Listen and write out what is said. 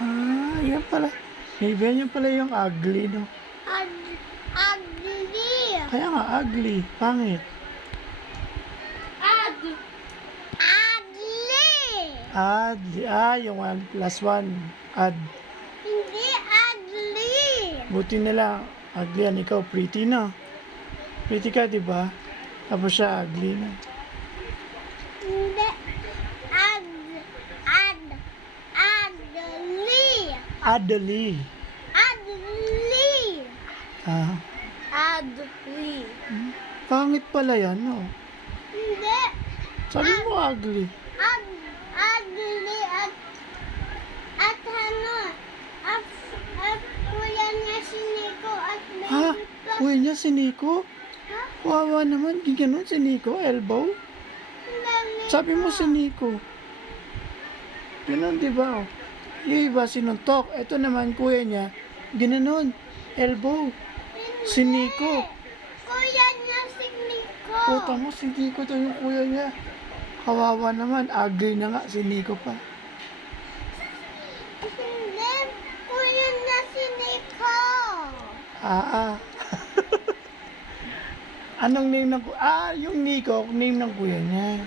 Yan pala. Yan pala yung ugly, no? Ugly. Kaya nga, ugly. Pangit. Ugly. Yung 1 plus 1. Add. Hindi ugly. Buti na lang. Ugly yan. Ikaw, pretty na. Pretty ka, di ba? Tapos siya, ugly na. Hindi. Ugly. Ugly. Ugly. Ah, Ugly. pangit pala yan, no? Hindi. Sabi mo ugly. Ugly at ano? At kuya niya si Nico at Ha? baby pa. Uy niya si Nico? Ha? Wawa naman. Ginanon si Nico. Elbow? Hindi. Sabi mo si Nico. Ganon, di ba? Yung iba sinuntok. Ito naman, kuya niya. Ginanon. Elbow. Si Nico. Kuya niya si Nico. Puta mo, si Nico to yung kuya niya. Kawawa naman. Ugly na nga si Nico pa. Hindi. Kuya niya si Nico. Anong name ng... yung Nico, name ng kuya niya.